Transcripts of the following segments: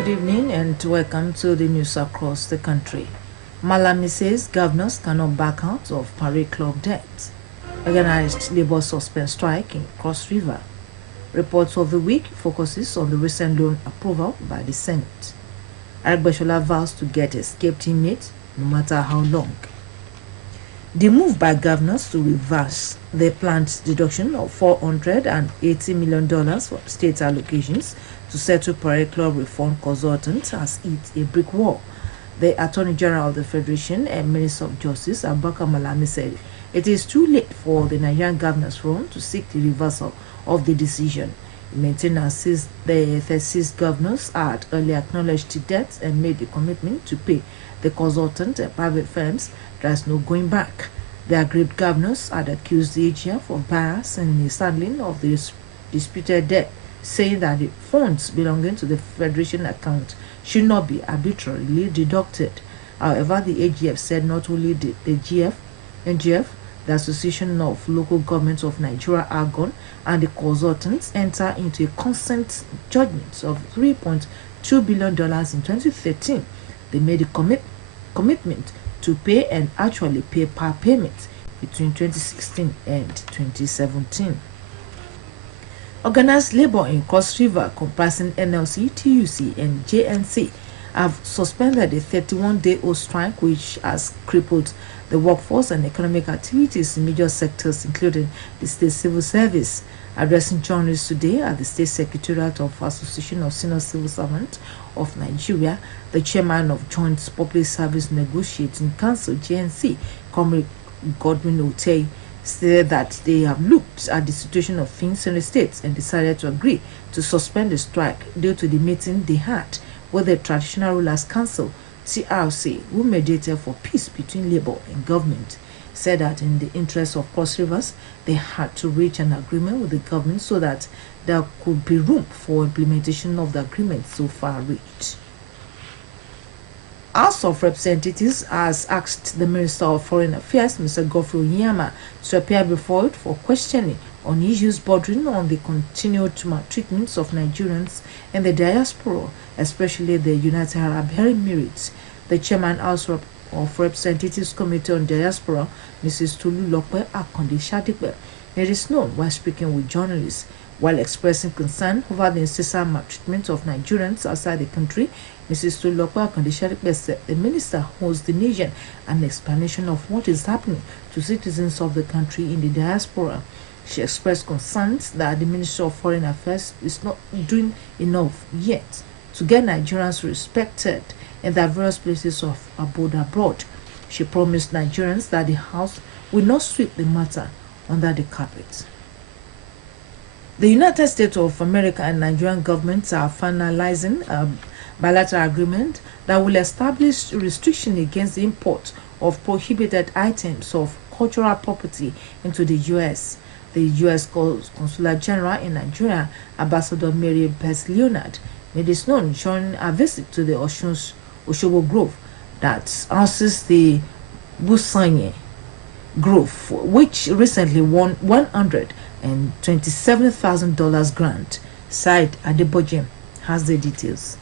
Good evening and welcome to the news across the country. Malami says governors cannot back out of Parade Club debt. Organized labor suspend strike in Cross River. Reports of the week focuses on the recent loan approval by the Senate. Agbeshola vows to get escape teammate no matter how long. The move by governors to reverse the planned deduction of $480 million from state allocations to settle Parade Club reform consultants has hit a brick wall. The Attorney General of the Federation and Minister of Justice, Abubakar Malami, said it is too late for the Nigerian Governors Forum to seek the reversal of the decision. He maintained that since the 36 governors had earlier acknowledged the debt and made the commitment to pay the consultant and private firms, there is no going back. The aggrieved governors had accused the AGF of bias in the handling of the disputed debt, saying that the funds belonging to the Federation account should not be arbitrarily deducted. However, the AGF said not only did the NGF, the Association of Local Governments of Nigeria, AGON, and the consultants enter into a consent judgment of $3.2 billion in 2013. They made a commitment to pay and actually pay per payment between 2016 and 2017. Organized labor in Cross River, comprising NLC, TUC, and JNC, have suspended a 31-day-old strike which has crippled the workforce and economic activities in major sectors, including the state civil service. Addressing journalists today at the State Secretariat of Association of Senior Civil Servants of Nigeria, the chairman of Joint Public Service Negotiating Council, JNC, Comrade Godwin Otey, said that they have looked at the situation of things in the states and decided to agree to suspend the strike due to the meeting they had with the Traditional Rulers Council, TRC, who mediated for peace between labor and government. Said that in the interest of Cross Rivers, they had to reach an agreement with the government so that there could be room for implementation of the agreement so far reached. House of Representatives has asked the Minister of Foreign Affairs, Mr. Godfrey Onyema, to appear before it for questioning on issues bordering on the continued maltreatments of Nigerians in the diaspora, especially the United Arab Emirates. The chairman House of Representatives Committee on Diaspora, Mrs. Tolulokpe Akande-Shadipe, it is known while speaking with journalists. While expressing concern over the incessant maltreatment of Nigerians outside the country, Mrs. Tolulokpe Akande-Shadipe said the minister owes the nation an explanation of what is happening to citizens of the country in the diaspora. She expressed concerns that the Ministry of Foreign Affairs is not doing enough yet to get Nigerians respected in their various places of abode abroad. She promised Nigerians that the House will not sweep the matter under the carpet. The United States of America and Nigerian governments are finalizing a bilateral agreement that will establish restriction against the import of prohibited items of cultural property into the U.S. The U.S. Consular General in Nigeria, Ambassador Mary Beth Leonard, made this known during a visit to the Osogbo Grove that houses the Busanye Grove, which recently won $127,000 grant. Said Adebojem has the details.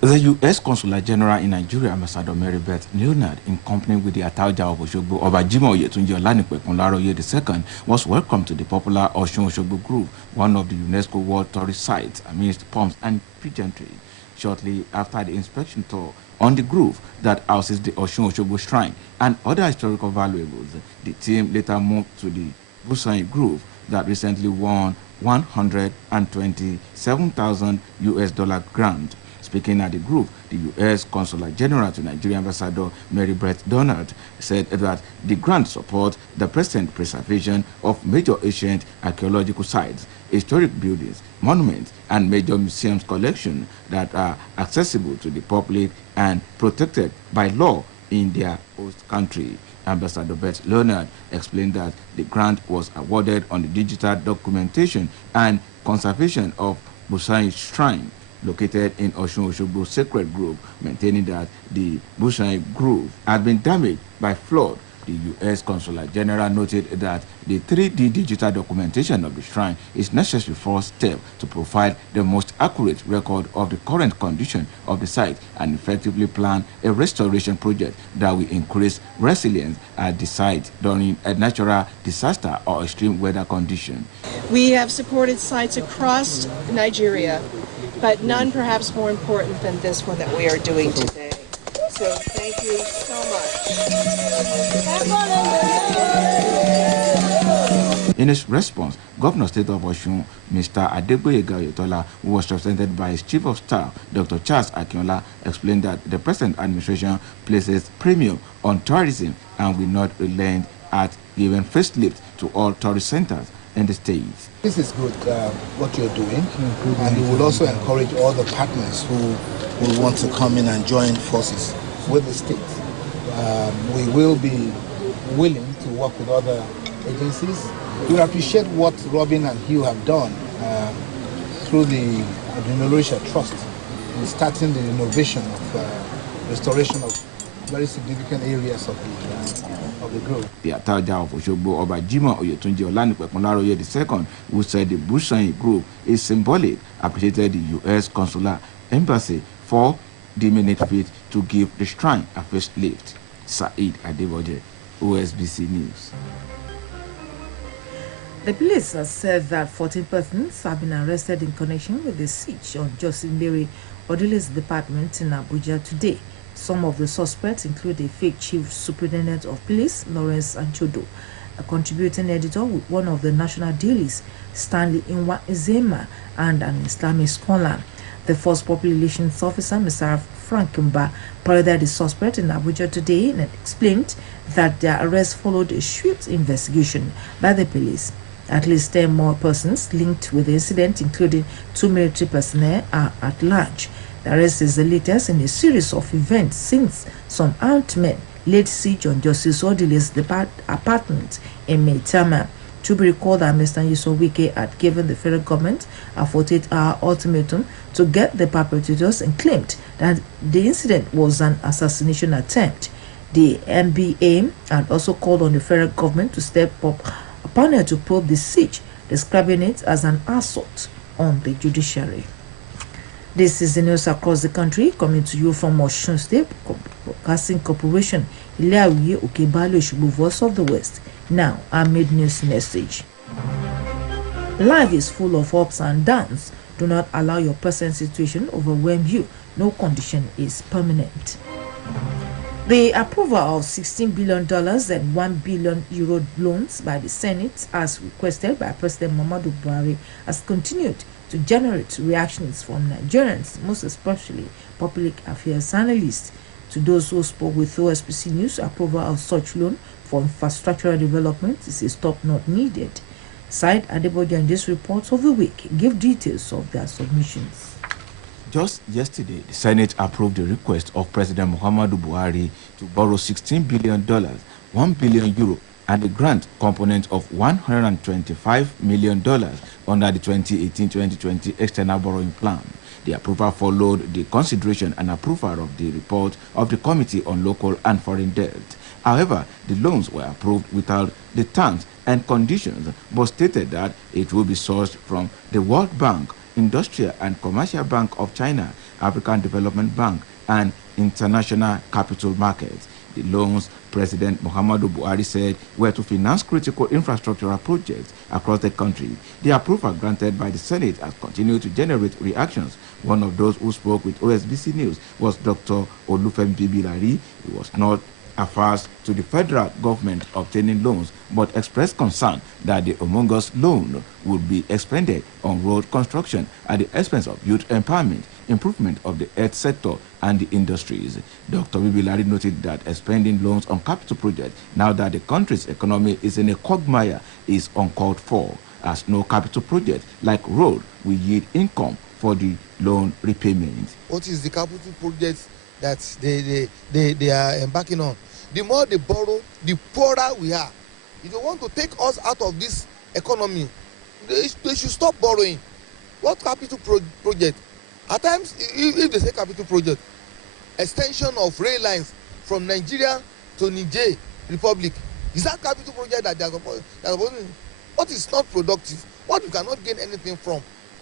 The U.S. Consular General in Nigeria, Ambassador Mary Beth Leonard, in company with the Atauja of Osogbo, Obajimo Yetunji Olanipekunlaroye II, was welcomed to the popular Osogbo Grove, one of the UNESCO World Tourist Sites, amidst pomps and pageantry. Shortly after the inspection tour on the grove that houses the Osogbo Shrine and other historical valuables, the team later moved to the Busanye Grove that recently won $127,000 grant. Speaking at the group, the U.S. Consular General to Nigeria, Ambassador Mary Beth Leonard, said that the grant supports the present preservation of major ancient archaeological sites, historic buildings, monuments, and major museums collection that are accessible to the public and protected by law in their host country. Ambassador Beth Leonard explained that the grant was awarded on the digital documentation and conservation of Busanye Shrine, located in Osogbo Sacred Grove, maintaining that the Busanye Grove had been damaged by flood The U.S. Consular General noted that the 3D digital documentation of the shrine is necessary first step to provide the most accurate record of the current condition of the site and effectively plan a restoration project that will increase resilience at the site during a natural disaster or extreme weather condition. We have supported sites across Nigeria, but none perhaps more important than this one that we are doing today. So thank you so much. In his response, Governor State of Osun, Mr. Adegboyega Oyetola, who was represented by his Chief of Staff, Dr. Charles Akinola, explained that the present administration places premium on tourism and will not relent at giving facelift to all tourist centers in the state. This is good, what you're doing, and we will also encourage all the partners who will want to come in and join forces with the state. We will be willing to work with other agencies. We appreciate what Robin and Hugh have done through the Admiration Trust in starting the innovation of restoration of very significant areas of the grove. The Ataja of Oshogbo, Oba Jimoh Oyetunji Olanipekunlaroye II, who said the Bushanyi group is symbolic, appreciated the U.S. Consular Embassy for the minute fit to give the shrine a facelift. Saeed Adeboje, OSBC News. The police has said that 14 persons have been arrested in connection with the siege on Josinbiri Odile's department in Abuja today. Some of the suspects include a fake chief superintendent of police, Lawrence Anchodo, a contributing editor with one of the national dailies, Stanley Inwa Izema, and an Islamic scholar. The first public relations officer, Mr. Frank Mba, paraded the suspect in Abuja today and explained that their arrest followed a swift investigation by the police. At least 10 more persons linked with the incident, including 2 military personnel, are at large. The arrest is the latest in a series of events since some armed men laid siege on Justice Odile's apartment in Maitama. To be recalled that Mr. Wike had given the federal government a 48-hour ultimatum to get the perpetrators and claimed that the incident was an assassination attempt. The NBA had also called on the federal government to step up a panel to probe the siege, describing it as an assault on the judiciary. This is the news across the country, coming to you from Osun State Broadcasting Corporation, Ilawiye Okebalo Osogbo, Voice of the West. Now, our mid-news message. Life is full of ups and downs. Do not allow your present situation overwhelm you. No condition is permanent. The approval of $16 billion and €1 billion loans by the Senate, as requested by President Muhammadu Buhari, has continued to generate reactions from Nigerians, most especially public affairs analysts. To those who spoke with OSBC News, approval of such loan for infrastructural development is a stop not needed. Said Adeboje in this report of the week give details of their submissions. Just yesterday, the Senate approved the request of President Muhammadu Buhari to borrow $16 billion, €1 billion, and the grant component of $125 million under the 2018-2020 external borrowing plan. The approval followed the consideration and approval of the report of the Committee on Local and Foreign Debt. However, the loans were approved without the terms and conditions, but stated that it will be sourced from the World Bank, Industrial and Commercial Bank of China, African Development Bank, and international capital markets. The loans, President Muhammadu Buhari said, were to finance critical infrastructural projects across the country. The approval granted by the Senate has continued to generate reactions. One of those who spoke with OSBC News was Dr. Olufemi Bibilari. He was not averse to the federal government obtaining loans, but expressed concern that the humongous loan would be expended on road construction at the expense of youth empowerment, improvement of the health sector, and the industries. Dr. Bibilari noted that expending loans on capital projects, now that the country's economy is in a quagmire, is uncalled for, as no capital project like road will yield income for the loan repayment. What is the capital project that they are embarking on? The more they borrow, the poorer we are. If they want to take us out of this economy, they should stop borrowing. What capital project? At times, if they say capital project, extension of rail lines from Nigeria to Niger, republic. Is that capital project that they are supposed to? What is not productive? What you cannot gain anything from?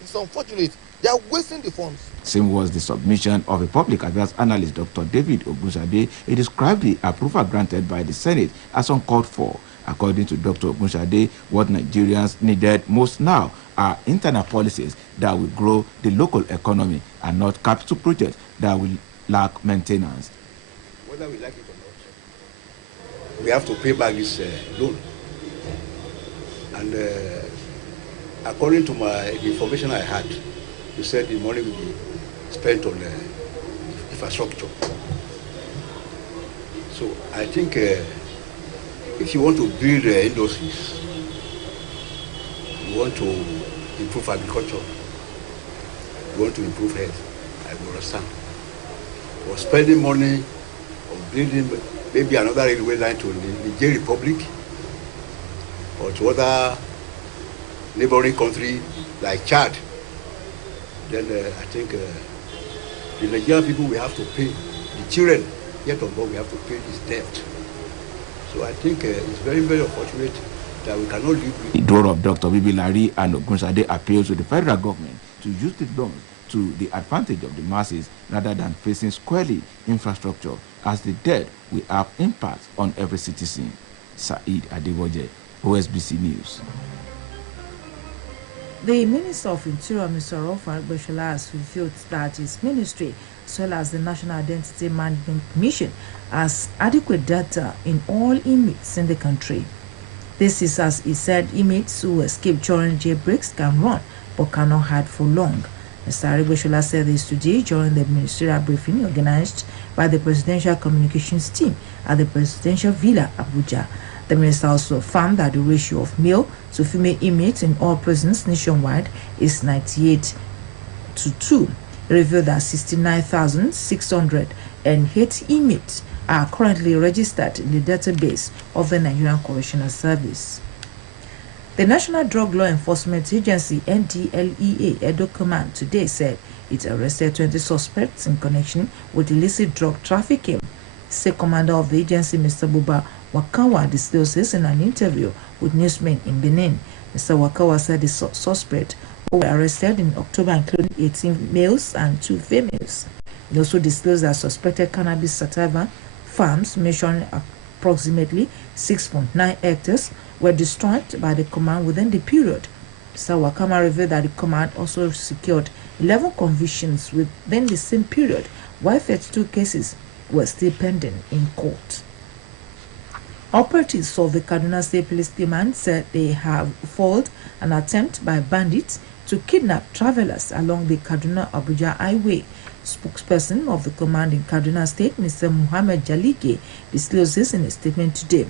It's unfortunate. They are wasting the funds. Same was the submission of a public affairs analyst, Dr. David Ogunshade. He described the approval granted by the Senate as uncalled for. According to Dr. Ogunshade, what Nigerians needed most now are internal policies that will grow the local economy and not capital projects that will lack maintenance. Whether we like it or not, we have to pay back this loan. And according to the information I had, you said the money will be spent on infrastructure. So I think if you want to build industries, you want to improve agriculture, you want to improve health, I will understand. For spending money on building maybe another railway line to the Niger Republic or to other neighboring country like Chad, then I think the Nigerian people will have to pay, the children yet on board, we have to pay this debt. So I think it's very, very unfortunate that we cannot live with. The door of Dr. Bibi Lari and Ogunshade appeals to the federal government to use the loans to the advantage of the masses rather than facing squarely infrastructure, as the debt will have impact on every citizen. Saeed Adeboje, OSBC News. The Minister of Interior, Mr. Rofar Gbeshola, has revealed that his ministry, as well as the National Identity Management Commission, has adequate data in all inmates in the country. This is, as he said, inmates who escape during jailbreaks can run but cannot hide for long. Mr. Gbeshola said this today during the ministerial briefing organized by the Presidential Communications Team at the Presidential Villa, Abuja. The minister also found that the ratio of male to female inmates in all prisons nationwide is 98 to 2. He revealed that 69,608 inmates are currently registered in the database of the Nigerian Correctional Service. The National Drug Law Enforcement Agency, NDLEA, Edo Command, today said it arrested 20 suspects in connection with illicit drug trafficking. State Commander of the agency, Mr. Buba Wakawa, discloses in an interview with newsmen in Benin. Mr. Wakawa said the suspects who were arrested in October included 18 males and 2 females. He also disclosed that suspected cannabis sativa farms measuring approximately 6.9 hectares were destroyed by the command within the period. Mr. Wakama revealed that the command also secured 11 convictions within the same period, while 32 cases were still pending in court. Operatives of the Kaduna State Police Command said they have foiled an attempt by bandits to kidnap travelers along the Kaduna-Abuja highway. Spokesperson of the command in Kaduna State, Mr. Muhammad Jalige, discloses in a statement today.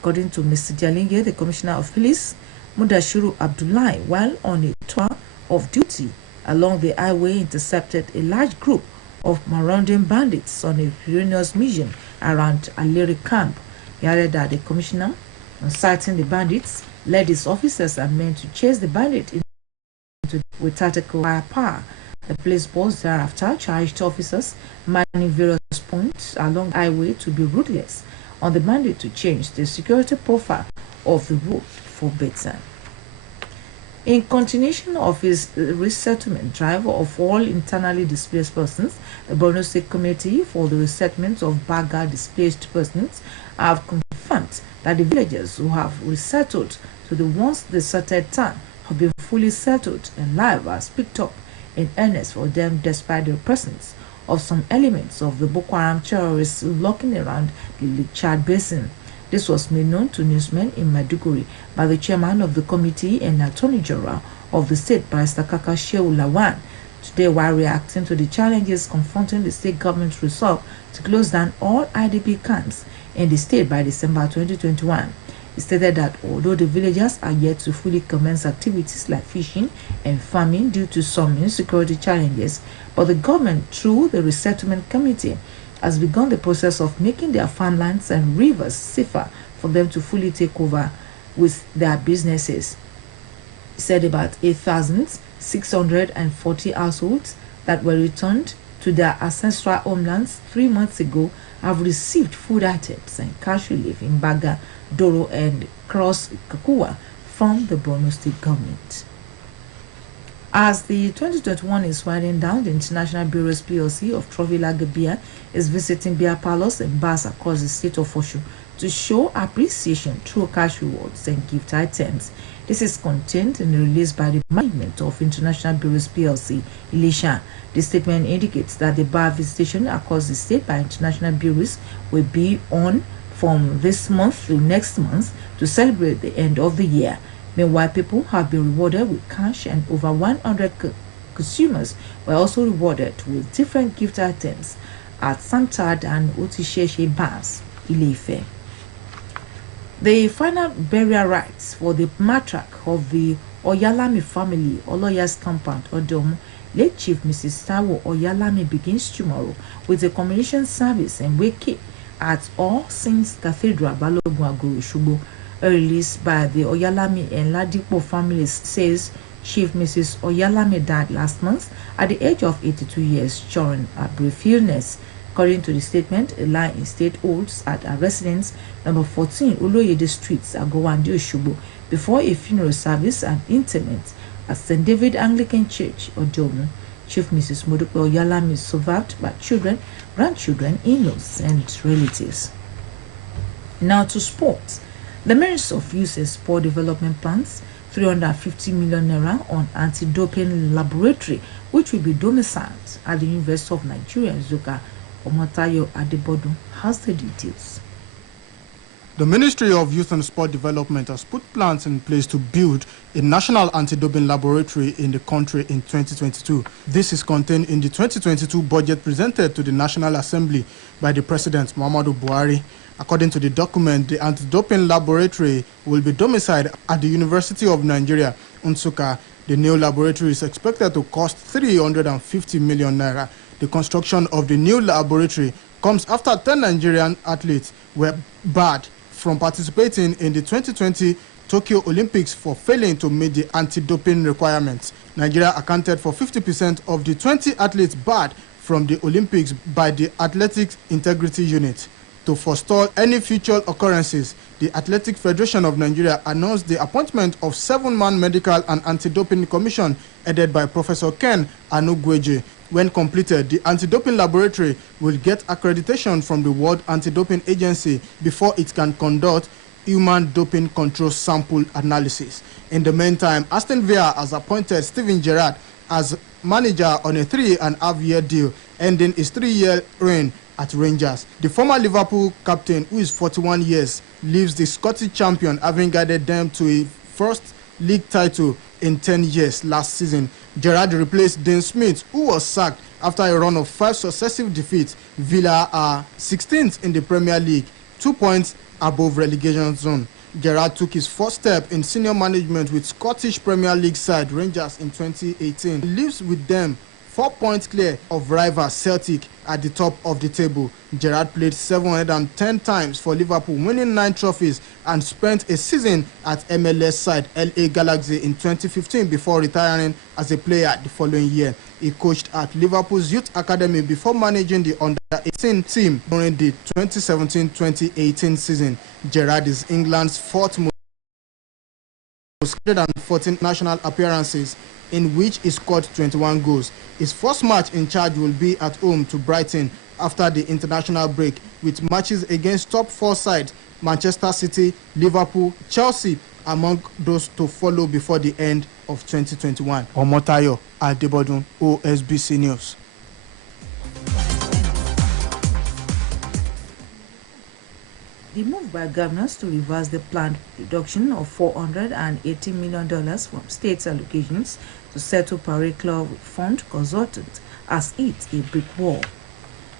According to Mr. Jalige, the Commissioner of Police, Mudashiru Abdullahi, while on a tour of duty along the highway, intercepted a large group of marauding bandits on a perilous mission around Aleri camp. He added that the Commissioner, on sighting the bandits, led his officers and men to chase the bandit with tactical firepower. The police boss thereafter charged officers manning various points along the highway to be ruthless on the mandate to change the security profile of the road for better. In continuation of his resettlement drive of all internally displaced persons, the Borno State Committee for the Resettlement of Baga displaced persons have confirmed that the villagers who have resettled to the once deserted town have been fully settled, and life has picked up in earnest for them despite the presence of some elements of the Boko Haram terrorists lurking around the Lake Chad Basin. This was made known to newsmen in Maiduguri by the chairman of the committee and Attorney General of the state, Barrister Kaka Shehu Lawan, today while reacting to the challenges confronting the state government's resolve to close down all IDP camps in the state by December 2021. He stated that although the villagers are yet to fully commence activities like fishing and farming due to some insecurity challenges, but the government, through the resettlement committee, has begun the process of making their farmlands and rivers safer for them to fully take over with their businesses. He said about 8,640 households that were returned to their ancestral homelands 3 months ago have received food items and cash relief in Baga, Doro, and Cross Kakua from the Borno State government. As the 2021 is winding down, the International Bureaus PLC of Trophy Lager Beer is visiting beer parlors and bars across the state of Oshu to show appreciation through cash rewards and gift items. This is contained in the release by the management of International Bureaus PLC, Elisha. The statement indicates that the bar visitation across the state by International Bureaus will be on from this month to next month to celebrate the end of the year. Meanwhile, people have been rewarded with cash, and over 100 consumers were also rewarded with different gift items at Santad and Otisheshe bars, Ile-Ife. The final burial rites for the matriarch of the Oyalami family, Oloya's compound, Odom, late Chief Mrs. Tawo Oyalami, begins tomorrow with a commemoration service and wake at All Saints Cathedral, Balogun Agoro, Shubo. A release by the Oyalami and Ladipo families says Chief Mrs. Oyalami died last month at the age of 82 years during a brief illness. According to the statement, a line in state holds at her residence number 14 Uloyede Street, Agowandi, Oshubo, before a funeral service and interment at St. David Anglican Church, Odomu. Chief Mrs. Modupe Oyalami is survived by children, grandchildren, in-laws, and relatives. Now to sports. The merits of use a sport development plans, 350 million naira on anti-doping laboratory, which will be domiciled at the University of Nigeria, Zuka. Omotayo Adebodu has the details. The Ministry of Youth and Sport Development has put plans in place to build a national anti-doping laboratory in the country in 2022. This is contained in the 2022 budget presented to the National Assembly by the President Muhammadu Buhari. According to the document, the anti-doping laboratory will be domiciled at the University of Nigeria, Nsukka. The new laboratory is expected to cost 350 million naira. The construction of the new laboratory comes after 10 Nigerian athletes were barred from participating in the 2020 Tokyo Olympics for failing to meet the anti-doping requirements. Nigeria accounted for 50% of the 20 athletes barred from the Olympics by the Athletics Integrity Unit. To forestall any future occurrences, the Athletic Federation of Nigeria announced the appointment of 7-man medical and anti-doping commission headed by Professor Ken Anugweje. When completed, the anti-doping laboratory will get accreditation from the World Anti-Doping Agency before it can conduct human doping control sample analysis. In the meantime, Aston Villa has appointed Steven Gerrard as manager on a 3.5-year deal, ending his 3-year reign at Rangers. The former Liverpool captain, who is 41 years, leaves the Scottish champion, having guided them to a first league title in 10 years last season. Gerrard replaced Dean Smith, who was sacked after a run of 5 successive defeats. Villa are 16th in the Premier League, 2 points above relegation zone. Gerrard took his first step in senior management with Scottish Premier League side Rangers in 2018. He lives with them 4 points clear of rival Celtic at the top of the table. Gerrard played 710 times for Liverpool, winning 9 trophies, and spent a season at MLS side LA Galaxy in 2015 before retiring as a player the following year. He coached at Liverpool's Youth Academy before managing the under-18 team during the 2017-2018 season. Gerrard is England's 4th most 114 national appearances, in which he scored 21 goals. His first match in charge will be at home to Brighton after the international break, with matches against top 4 sides Manchester City, Liverpool, Chelsea among those to follow before the end of 2021. Omotayo Adebodun, OSBC News. The move by governors to reverse the planned reduction of $480 million from state allocations to settle Parade Club Fund consultant has hit a brick wall.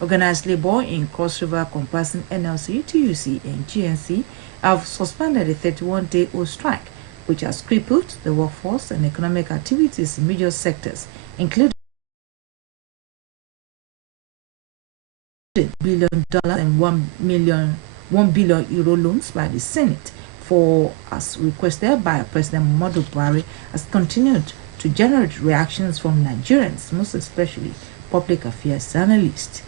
Organized labor in Cross River comprising NLC, TUC, and GNC have suspended a 31-day-old strike, which has crippled the workforce and economic activities in major sectors, including $1 billion and €1 billion loans by the Senate for, as requested by President Muhammadu Buhari, has continued to generate reactions from Nigerians, most especially public affairs analyst.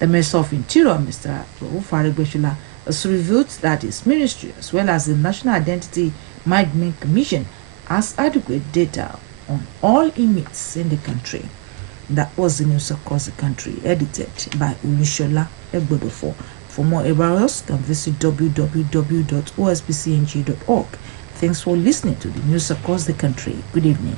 The Minister of Interior, Mr. Rauf Aregbesola, has revealed that his ministry, as well as the National Identity Management Commission, has adequate data on all inmates in the country. That was the news across the country, edited by Olusola Egbodofo. For more about us, you can visit www.osbcng.org. Thanks for listening to the news across the country. Good evening.